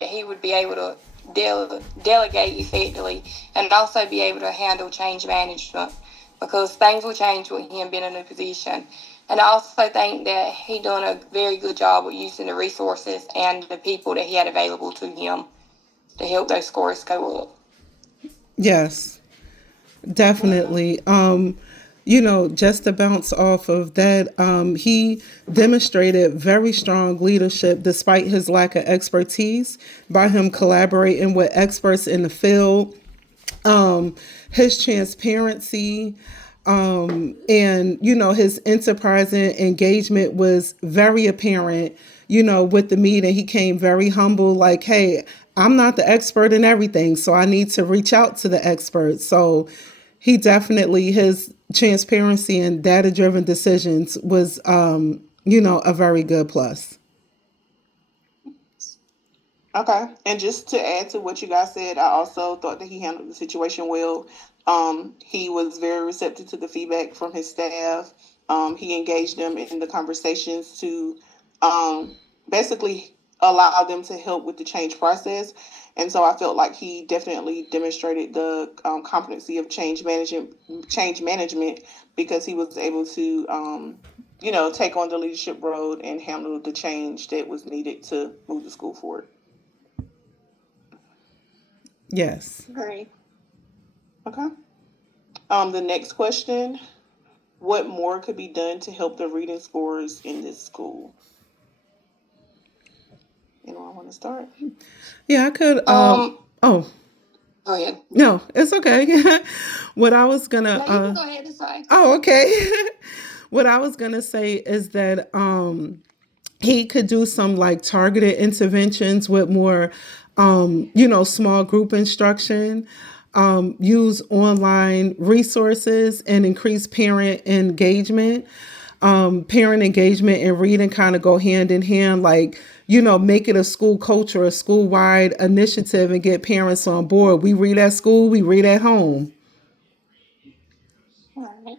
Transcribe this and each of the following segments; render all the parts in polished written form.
he would be able to delegate effectively and also be able to handle change management because things will change with him being in a new position. And I also think that he done a very good job of using the resources and the people that he had available to him to help those scores go up. Yes, definitely. Just to bounce off of that, he demonstrated very strong leadership despite his lack of expertise by him collaborating with experts in the field. His transparency, and his enterprising engagement was very apparent. With the meeting, he came very humble, like, hey, I'm not the expert in everything, so I need to reach out to the experts. So he definitely, his transparency and data driven decisions was, a very good plus. Okay. And just to add to what you guys said, I also thought that he handled the situation well. He was very receptive to the feedback from his staff. He engaged them in the conversations to basically allow them to help with the change process. And so I felt like he definitely demonstrated the competency of change management because he was able to, take on the leadership role and handle the change that was needed to move the school forward. Yes. Great. Okay. The next question: what more could be done to help the reading scores in this school? Anyone want to start? Yeah, I could. Oh, Go ahead. no, it's okay. What I was gonna. No, you can go ahead and say. Oh, okay. What I was gonna say is that he could do some like targeted interventions with more, small group instruction, use online resources and increase parent engagement. Parent engagement and reading kind of go hand in hand, like, make it a school culture, a school wide initiative and get parents on board. We read at school, we read at home. All right.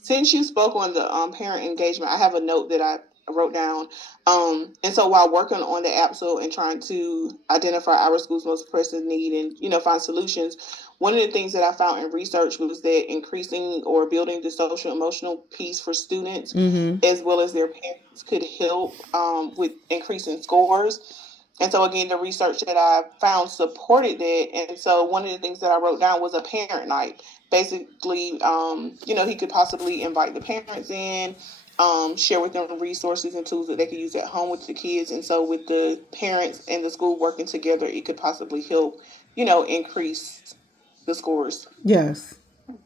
Since you spoke on the parent engagement, I have a note that I wrote down. And so while working on the app, so and trying to identify our school's most pressing need and find solutions, one of the things that I found in research was that increasing or building the social emotional piece for students Mm-hmm. as well as their parents could help with increasing scores. And so again, the research that I found supported that. And so one of the things that I wrote down was a parent night. Basically, he could possibly invite the parents in, share with them resources and tools that they could use at home with the kids. And so with the parents and the school working together, it could possibly help, increase the scores. Yes. And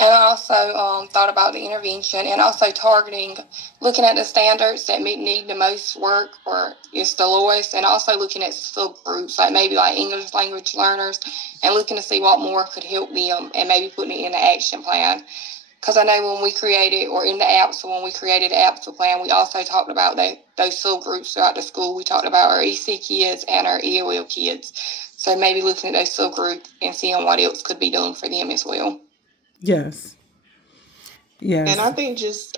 I also thought about the intervention and also targeting, looking at the standards that need the most work or is the lowest, and also looking at subgroups, like maybe like English language learners, and looking to see what more could help them and maybe putting it in the action plan. Because I know when we created, or in the app, so when we created the APSA plan, we also talked about those subgroups throughout the school. We talked about our EC kids and our EOL kids. So maybe looking at those subgroups and seeing what else could be done for them as well. Yes. And Yes. I think just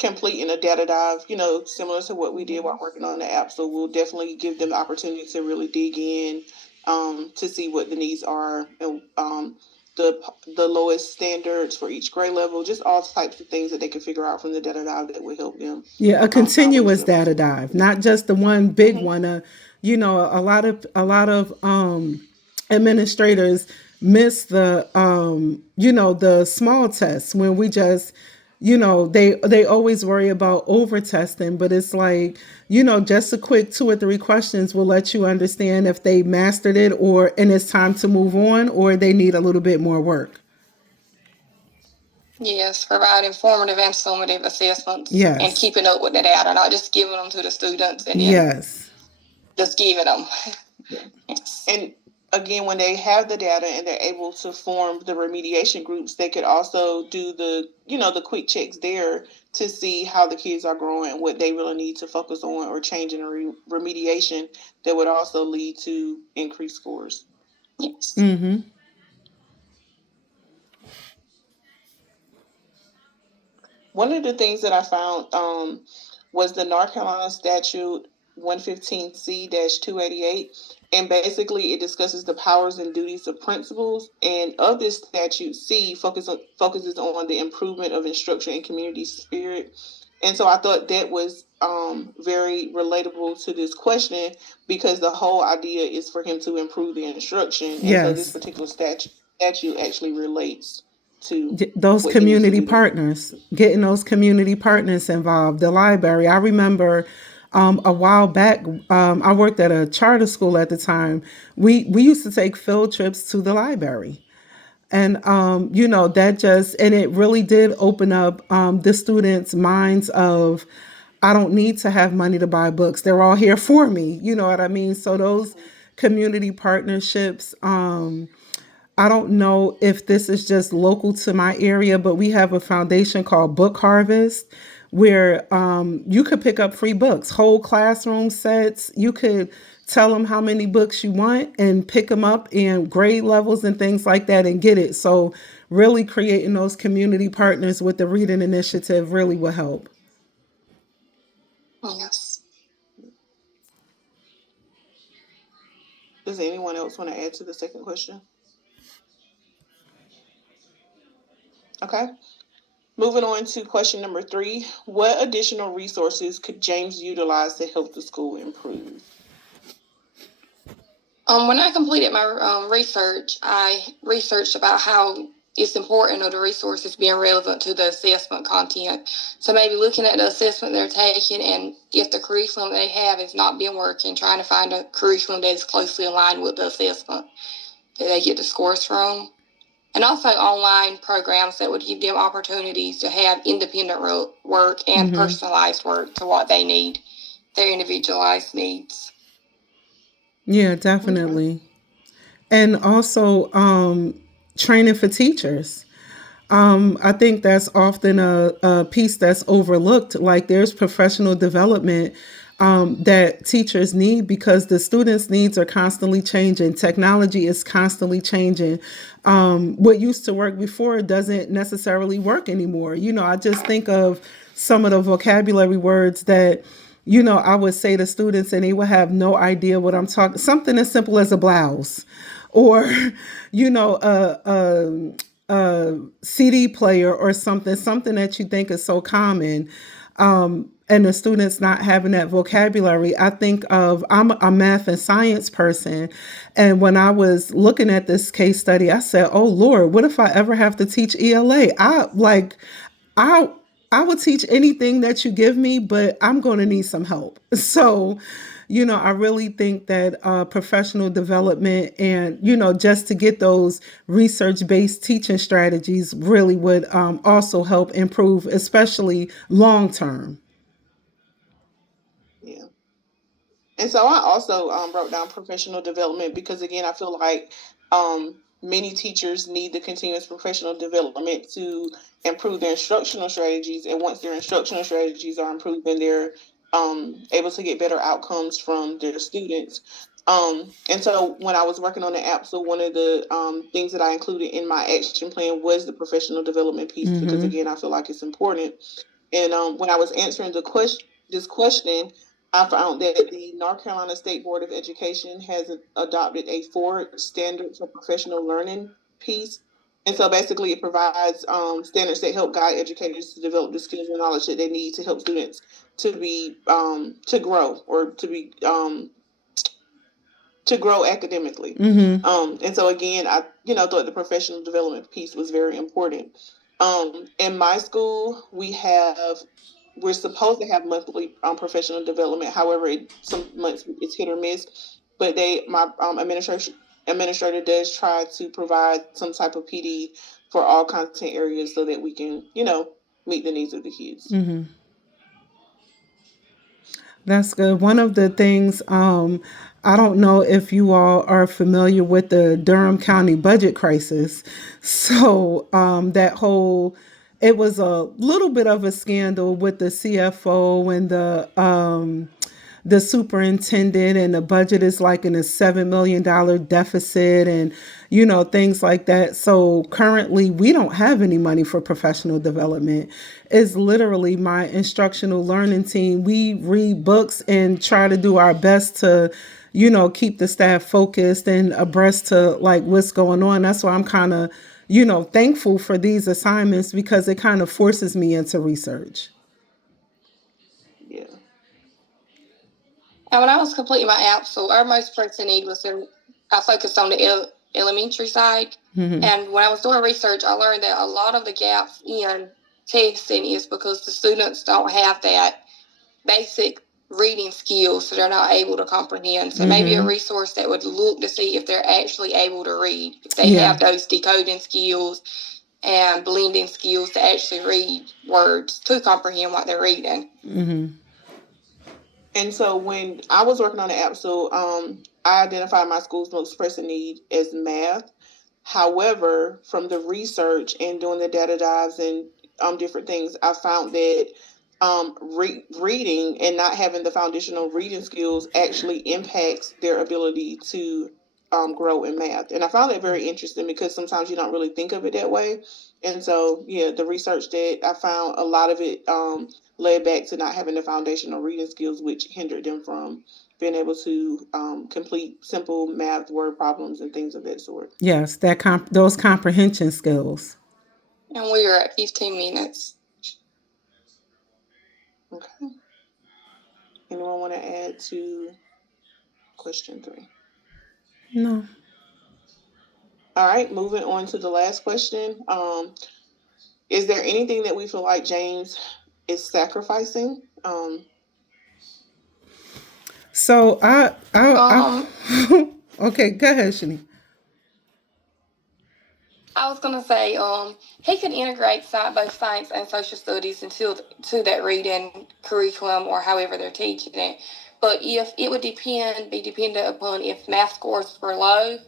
completing a data dive, similar to what we did while working on the app. So we'll definitely give them the opportunity to really dig in, to see what the needs are and the the lowest standards for each grade level, just all types of things that they can figure out from the data dive that will help them Yeah, a find ways continuous to data improve. dive, not just the one big Mm-hmm. one. A lot of administrators miss the small tests when we just, they always worry about over testing, but it's like, just a quick 2 or 3 questions will let you understand if they mastered it or and it's time to move on or they need a little bit more work. Yes, provide informative and summative assessments and Yes. keeping up with the data, not just giving them to the students and then Yes. just giving them. Yeah. Yes. And again, when they have the data and they're able to form the remediation groups, they could also do the quick checks there to see how the kids are growing, what they really need to focus on or change in a remediation that would also lead to increased scores. Yes. Mm-hmm. One of the things that I found was the North Carolina statute 115C-288. And basically, it discusses the powers and duties of principals. And of this statute, C focuses on the improvement of instruction and community spirit. And so I thought that was very relatable to this question, because the whole idea is for him to improve the instruction. And so this Yes. particular statute actually relates to Those what he needs to community do there. partners, getting those community partners involved. The library. I remember a while back, I worked at a charter school at the time. We used to take field trips to the library. And that just, and it really did open up the students' minds of, I don't need to have money to buy books. They're all here for me. You know what I mean? So those community partnerships, I don't know if this is just local to my area, but we have a foundation called Book Harvest, where you could pick up free books, whole classroom sets. You could tell them how many books you want and pick them up in grade levels and things like that and get it. So really creating those community partners with the Reading Initiative really will help. Yes. Does anyone else want to add to the second question? Okay. Moving on to question number 3. What additional resources could James utilize to help the school improve? When I completed my research, I researched about how it's important of the resources being relevant to the assessment content. So maybe looking at the assessment they're taking, and if the curriculum they have is not being working, trying to find a curriculum that is closely aligned with the assessment that they get the scores from. And also online programs that would give them opportunities to have independent work and personalized work to what they need, their individualized needs. Yeah, definitely. And also training for teachers. I think that's often a piece that's overlooked. Like there's professional development that teachers need, because the students' needs are constantly changing. Technology is constantly changing. What used to work before doesn't necessarily work anymore. I just think of some of the vocabulary words that I would say to students and they would have no idea what I'm talking. Something as simple as a blouse, or a CD player or something that you think is so common. And the students not having that vocabulary. I think of, I'm a math and science person. And when I was looking at this case study, I said, oh Lord, what if I ever have to teach ELA? I would teach anything that you give me, but I'm going to need some help. So, I really think that professional development and, just to get those research-based teaching strategies really would also help improve, especially long term. Yeah. And so I also wrote down professional development, because again, I feel like many teachers need the continuous professional development to improve their instructional strategies. And once their instructional strategies are improved, then they're able to get better outcomes from their students. And so when I was working on the app, so one of the things that I included in my action plan was the professional development piece, because again, I feel like it's important. And when I was answering this question, I found that the North Carolina State Board of Education has adopted a Ford Standards for Professional Learning piece. And so basically it provides standards that help guide educators to develop the skills and knowledge that they need to help students to be to grow, or to grow academically. And so again, I thought the professional development piece was very important. In my school, we're supposed to have monthly professional development. However, some months it's hit or miss. But my administrator does try to provide some type of PD for all content areas, so that we can meet the needs of the kids. That's good. One of the things, I don't know if you all are familiar with the Durham County budget crisis. So it was a little bit of a scandal with the CFO and the superintendent and the budget is like in a $7 million deficit and, things like that. So currently we don't have any money for professional development. It's literally my instructional learning team. We read books and try to do our best to, keep the staff focused and abreast to like what's going on. That's why I'm kind of, thankful for these assignments because it kind of forces me into research. Yeah. And when I was completing my app, so our most pressing need was I focused on the elementary side. And when I was doing research, I learned that a lot of the gaps in testing is because the students don't have that basic reading skills, so they're not able to comprehend. So maybe a resource that would look to see if they're actually able to read, if they have those decoding skills and blending skills to actually read words to comprehend what they're reading. And so when I was working on the app, I identified my school's most pressing need as math. However, from the research and doing the data dives and different things, I found that reading and not having the foundational reading skills actually impacts their ability to grow in math. And I found that very interesting because sometimes you don't really think of it that way. And so, yeah, the research that I found, a lot of it led back to not having the foundational reading skills, which hindered them from being able to complete simple math word problems and things of that sort. Yes, those comprehension skills. And we are at 15 minutes. Okay. Anyone want to add to question 3? No. All right, moving on to the last question. Is there anything that we feel like James is sacrificing? So I okay, go ahead, Shani. I was gonna say, he could integrate both science and social studies to that reading curriculum or however they're teaching it. But if it would be dependent upon if math scores were low,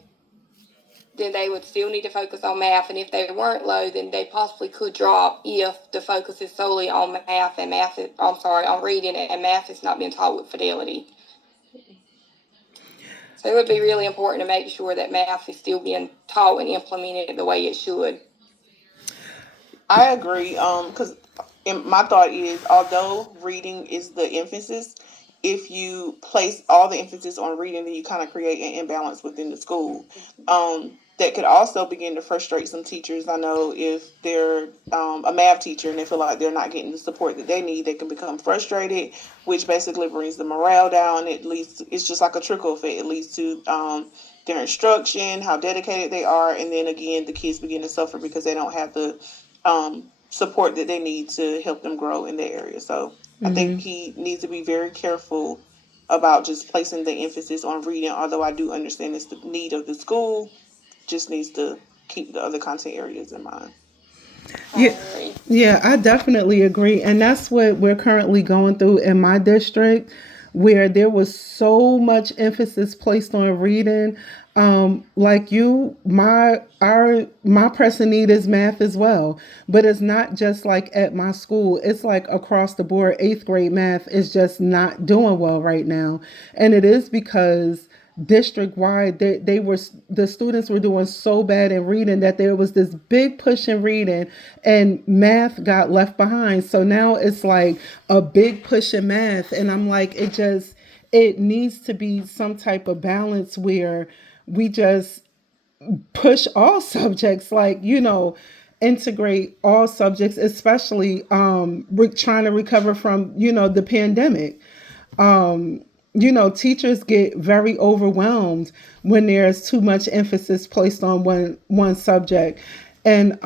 then they would still need to focus on math. And if they weren't low, then they possibly could drop if the focus is solely on on reading, and math is not being taught with fidelity. So it would be really important to make sure that math is still being taught and implemented the way it should. I agree. Because my thought is, although reading is the emphasis, if you place all the emphasis on reading, then you kind of create an imbalance within the school. That could also begin to frustrate some teachers. I know if they're a math teacher and they feel like they're not getting the support that they need, they can become frustrated, which basically brings the morale down. It's just like a trickle effect. It leads to their instruction, how dedicated they are, and then again, the kids begin to suffer because they don't have the support that they need to help them grow in the area. So I think he needs to be very careful about just placing the emphasis on reading, although I do understand it's the need of the school, just needs to keep the other content areas in mind. Yeah, I definitely agree. And that's what we're currently going through in my district, where there was so much emphasis placed on reading. Like you, my pressing need is math as well. But it's not just like at my school. It's like across the board, eighth grade math is just not doing well right now. And it is because district wide the students were doing so bad in reading that there was this big push in reading and math got left behind. So now it's like a big push in math, and I'm like, it needs to be some type of balance where we just push all subjects, like, integrate all subjects, especially trying to recover from, the pandemic. Teachers get very overwhelmed when there's too much emphasis placed on one subject. And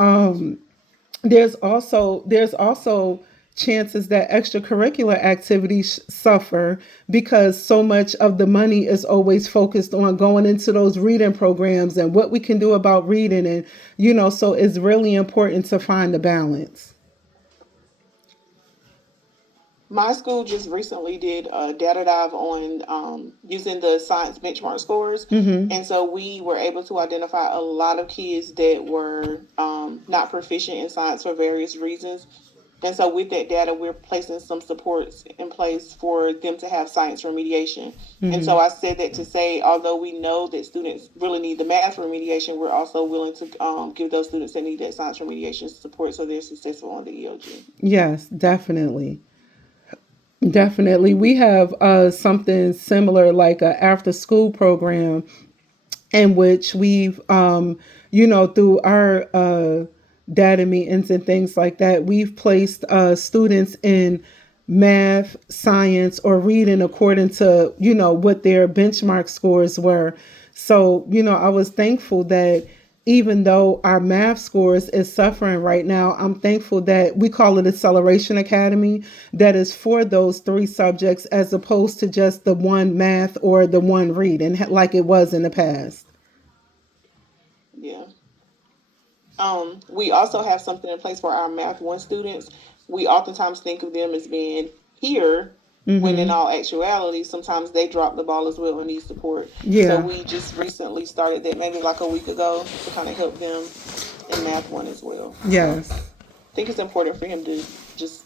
there's also chances that extracurricular activities suffer because so much of the money is always focused on going into those reading programs and what we can do about reading. And so it's really important to find the balance. My school just recently did a data dive on using the science benchmark scores. And so we were able to identify a lot of kids that were not proficient in science for various reasons. And so with that data, we're placing some supports in place for them to have science remediation. And so I said that to say, although we know that students really need the math remediation, we're also willing to give those students that need that science remediation support so they're successful on the EOG. Yes, definitely. Definitely. We have something similar like a after school program in which we've through our data meetings and things like that, we've placed students in math, science, or reading according to what their benchmark scores were. So I was thankful that even though our math scores is suffering right now, I'm thankful that we call it Acceleration Academy, that is for those three subjects as opposed to just the one math or the one reading like it was in the past. Yeah. We also have something in place for our Math 1 students. We oftentimes think of them as being here, when in all actuality, sometimes they drop the ball as well and need support. Yeah. So we just recently started that maybe like a week ago to kind of help them in Math 1 as well. Yes. I think it's important for him to just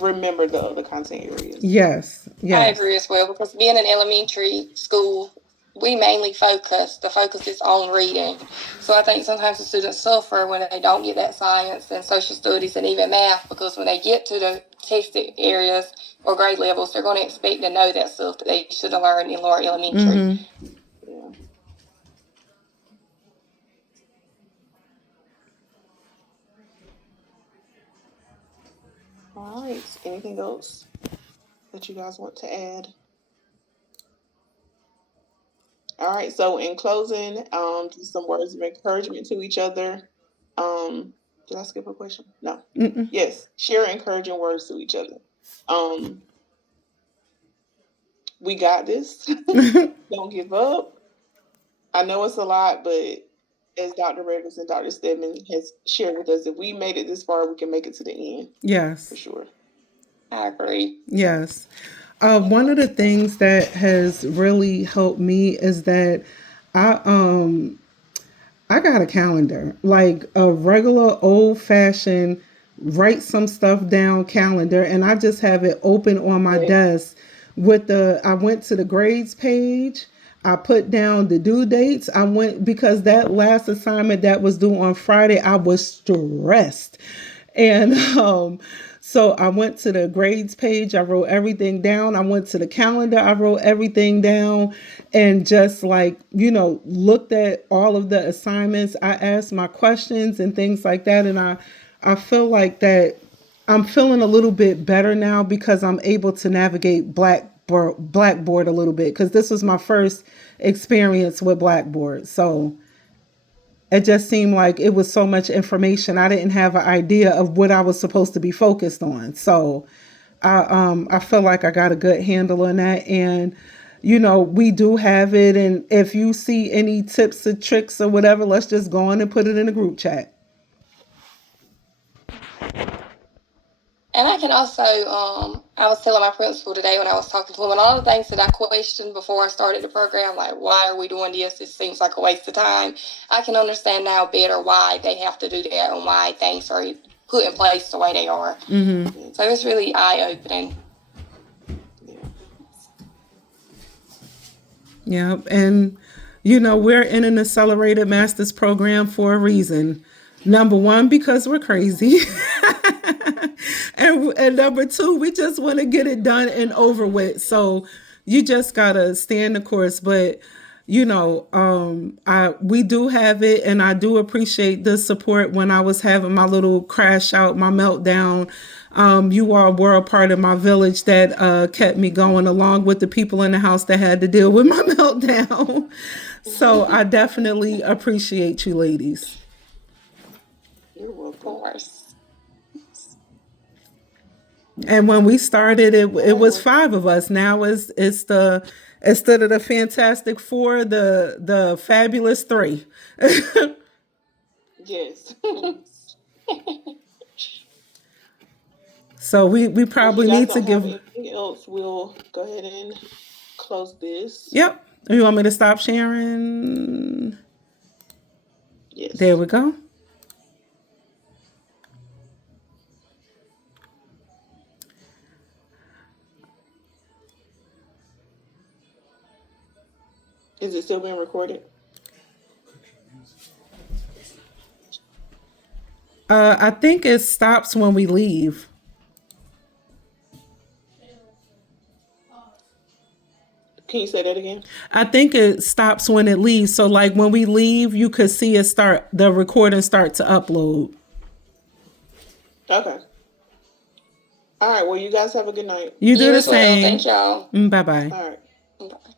remember the other content areas. Yes. Yes. I agree as well, because being an elementary school, we mainly the focus is on reading. So I think sometimes the students suffer when they don't get that science and social studies and even math, because when they get to the tested areas or grade levels, they're going to expect to know that stuff that they should have learned in lower elementary. Yeah. All right. Anything else that you guys want to add? All right. So in closing, just some words of encouragement to each other. Did I skip a question? No. Yes. Share encouraging words to each other. We got this. Don't give up. I know it's a lot, but as Dr. Regis and Dr. Stedman has shared with us, if we made it this far, we can make it to the end. Yes. For sure. I agree. Yes. One of the things that has really helped me is that I got a calendar, like a regular old fashioned write some stuff down calendar, and I just have it open on my desk with I went to the grades page. I put down the due dates. I went because that last assignment that was due on Friday, I was stressed. And so I went to the grades page. I wrote everything down. I went to the calendar. I wrote everything down and just looked at all of the assignments. I asked my questions and things like that. And I feel like that I'm feeling a little bit better now because I'm able to navigate Blackboard a little bit, because this was my first experience with Blackboard. So it just seemed like it was so much information. I didn't have an idea of what I was supposed to be focused on. So I feel like I got a good handle on that. And, we do have it. And if you see any tips or tricks or whatever, let's just go on and put it in a group chat. And I can also, I was telling my principal today when I was talking to him, and all the things that I questioned before I started the program, like, why are we doing this? It seems like a waste of time. I can understand now better why they have to do that and why things are put in place the way they are. So it's really eye-opening. Yeah. And, we're in an accelerated master's program for a reason. Number one, because we're crazy. and number two, we just want to get it done and over with. So you just got to stay in the course. But, we do have it, and I do appreciate the support when I was having my little crash out, my meltdown. You all were a part of my village that kept me going, along with the people in the house that had to deal with my meltdown. So I definitely appreciate you ladies. You're welcome. Of course. And when we started, it was 5 of us. Now it's the, instead of the Fantastic Four, the Fabulous 3. Yes. So we probably need to give. Anything else? We'll go ahead and close this. Yep. You want me to stop sharing? Yes. There we go. Is it still being recorded? I think it stops when we leave. Can you say that again? I think it stops when it leaves. So like when we leave, you could see it start, the recording start to upload. Okay. All right. Well, you guys have a good night. You do You the as well. same. Thank y'all. Bye bye. All right. Bye.